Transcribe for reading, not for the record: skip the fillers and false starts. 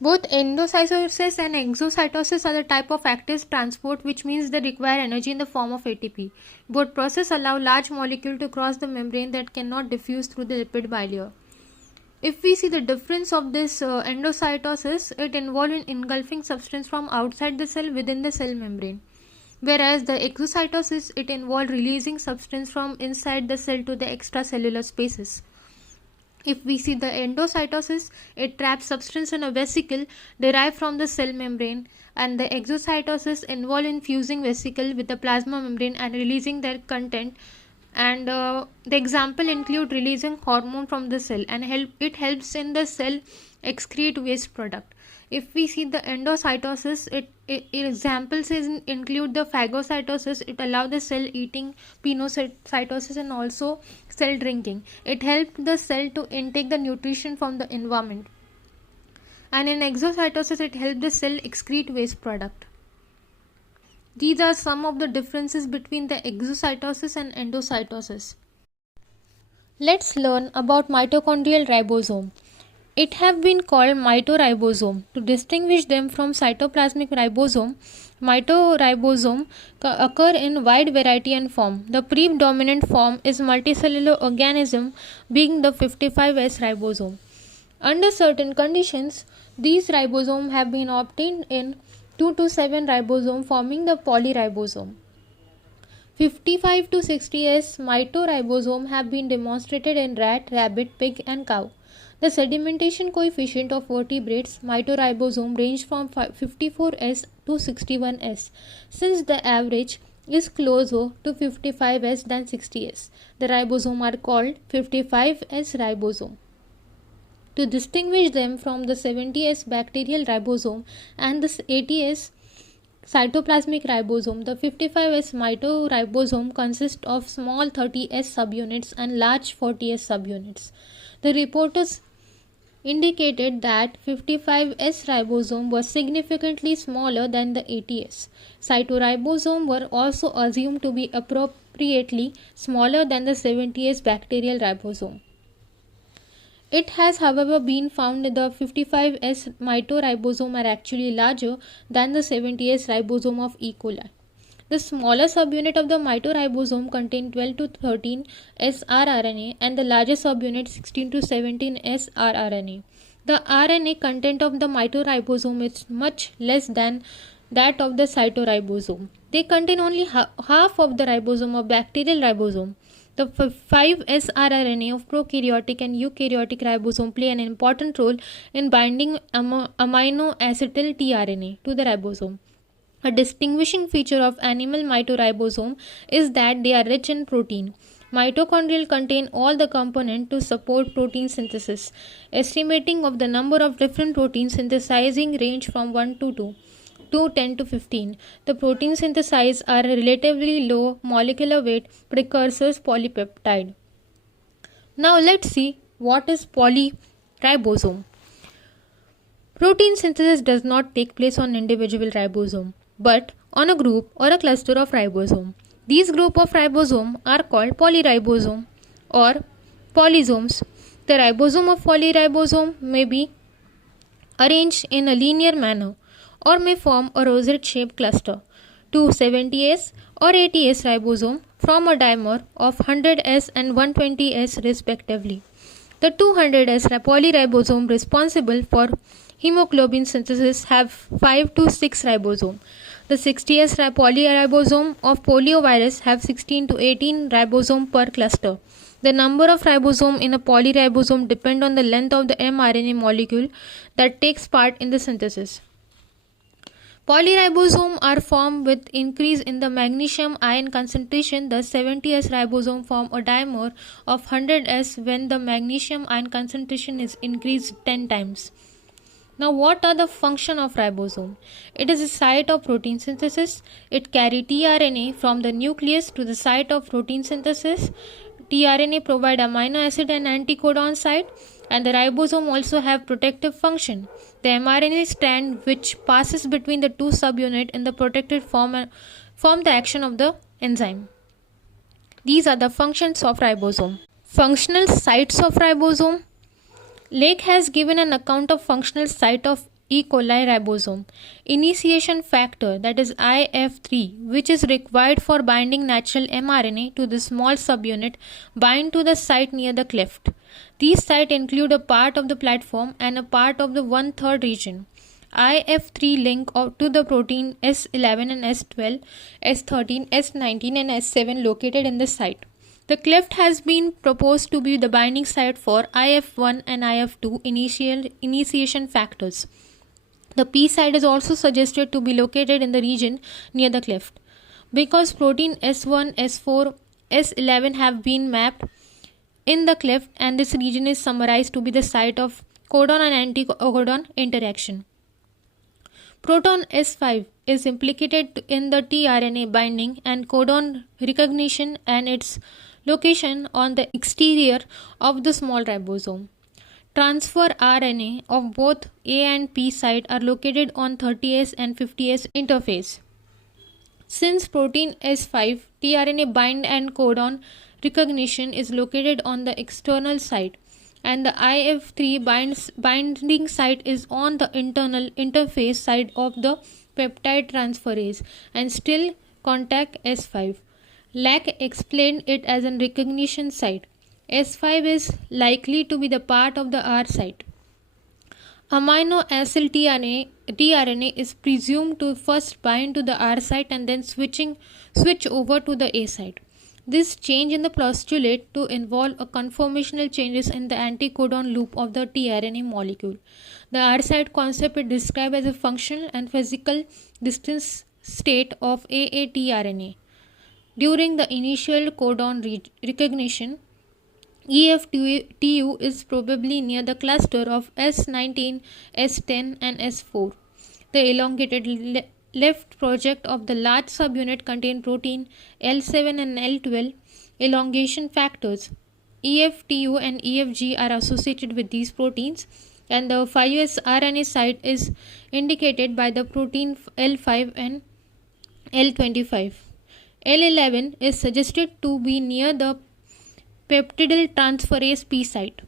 Both endocytosis and exocytosis are the type of active transport, which means they require energy in the form of ATP. Both processes allow large molecule to cross the membrane that cannot diffuse through the lipid bilayer. If we see the difference of this endocytosis, it involves in engulfing substance from outside the cell within the cell membrane. Whereas the exocytosis, it involves releasing substance from inside the cell to the extracellular spaces. If we see the endocytosis, it traps substance in a vesicle derived from the cell membrane, and the exocytosis involves in fusing vesicle with the plasma membrane and releasing their content. And the example include releasing hormone from the cell, and it helps in the cell excrete waste product. If we see the endocytosis, examples include the phagocytosis. It allows the cell eating, pinocytosis, and also cell drinking. It helps the cell to intake the nutrition from the environment. And in exocytosis, it helps the cell excrete waste product. These are some of the differences between the exocytosis and endocytosis. Let's learn about mitochondrial ribosome. It have been called mitoribosome. To distinguish them from cytoplasmic ribosome, mitoribosome occur in wide variety and form. The predominant form is multicellular organism, being the 55S ribosome. Under certain conditions, these ribosomes have been obtained in 2 to 7 ribosome, forming the polyribosome. 55 to 60S mitoribosome have been demonstrated in rat, rabbit, pig and cow. The sedimentation coefficient of vertebrates mitoribosome range from 54S to 61S, since the average is closer to 55S than 60S. The ribosomes are called 55S ribosome. To distinguish them from the 70S bacterial ribosome and the 80S cytoplasmic ribosome, the 55S mitoribosome consists of small 30S subunits and large 40S subunits. The reporters indicated that 55S ribosome was significantly smaller than the 80S. Cytoribosome were also assumed to be appropriately smaller than the 70S bacterial ribosome. It has, however, been found that the 55S mitoribosome are actually larger than the 70S ribosome of E. coli. The smaller subunit of the mitoribosome contain 12 to 13 srRNA and the larger subunit 16 to 17 srRNA. The RNA content of the mitoribosome is much less than that of the cytoribosome. They contain only half of the ribosome of bacterial ribosome. The 5 srRNA of prokaryotic and eukaryotic ribosome play an important role in binding amino acetyl tRNA to the ribosome. A distinguishing feature of animal mitoribosome is that they are rich in protein. Mitochondria contain all the components to support protein synthesis. Estimating of the number of different proteins synthesizing range from 1 to 2 to 10 to 15. The protein synthesized are relatively low molecular weight precursors polypeptide. Now let's see what is polyribosome. Protein synthesis does not take place on individual ribosome, but on a group or a cluster of ribosome. These group of ribosome are called polyribosome or polysomes. The ribosome of polyribosome may be arranged in a linear manner or may form a rosette-shaped cluster. 270S or 80S ribosome from a dimer of 100S and 120S respectively. The 200S polyribosome responsible for hemoglobin synthesis have 5 to 6 ribosomes. The 60S polyribosome of poliovirus have 16 to 18 ribosomes per cluster. The number of ribosomes in a polyribosome depend on the length of the mRNA molecule that takes part in the synthesis. Polyribosomes are formed with increase in the magnesium ion concentration. The 70S ribosome form a dimer of 100S when the magnesium ion concentration is increased 10 times. Now, what are the function of ribosome? It is a site of protein synthesis. It carries tRNA from the nucleus to the site of protein synthesis. tRNA provide amino acid and anticodon site, and the ribosome also have protective function. The mRNA strand which passes between the two subunits in the protected form the action of the enzyme. These are the functions of ribosome. Functional sites of ribosome. Lake has given an account of functional site of E. coli ribosome. Initiation factor, that is IF3, which is required for binding natural mRNA to the small subunit, bind to the site near the cleft. These sites include a part of the platform and a part of the 1/3 region. IF3 link to the protein S11 and S12, S13, S19 and S7 located in the site. The cleft has been proposed to be the binding site for IF1 and IF2 initiation factors. The P site is also suggested to be located in the region near the cleft. Because protein S1, S4, S11 have been mapped in the cleft, and this region is summarized to be the site of codon and anticodon interaction. Proton S5 is implicated in the tRNA binding and codon recognition, and its location on the exterior of the small ribosome. Transfer RNA of both A and P site are located on 30S and 50S interface. Since protein S5 tRNA bind and codon recognition is located on the external site, and the IF3 binding site is on the internal interface side of the peptide transferase, and still contact S5. Lack explained it as a recognition site. S5 is likely to be the part of the R site. Amino acid tRNA is presumed to first bind to the R site and then switch over to the A site. This change in the postulate to involve a conformational changes in the anticodon loop of the tRNA molecule. The R site concept is described as a functional and physical distance state of AAtRNA. During the initial codon recognition, EF2 is probably near the cluster of S19, S10 and S4. The elongated left project of the large subunit contain protein L7 and L12 elongation factors. EF2 and EFG are associated with these proteins, and the 5S RNA site is indicated by the protein L5 and L25. L11 is suggested to be near the peptidyl transferase P site.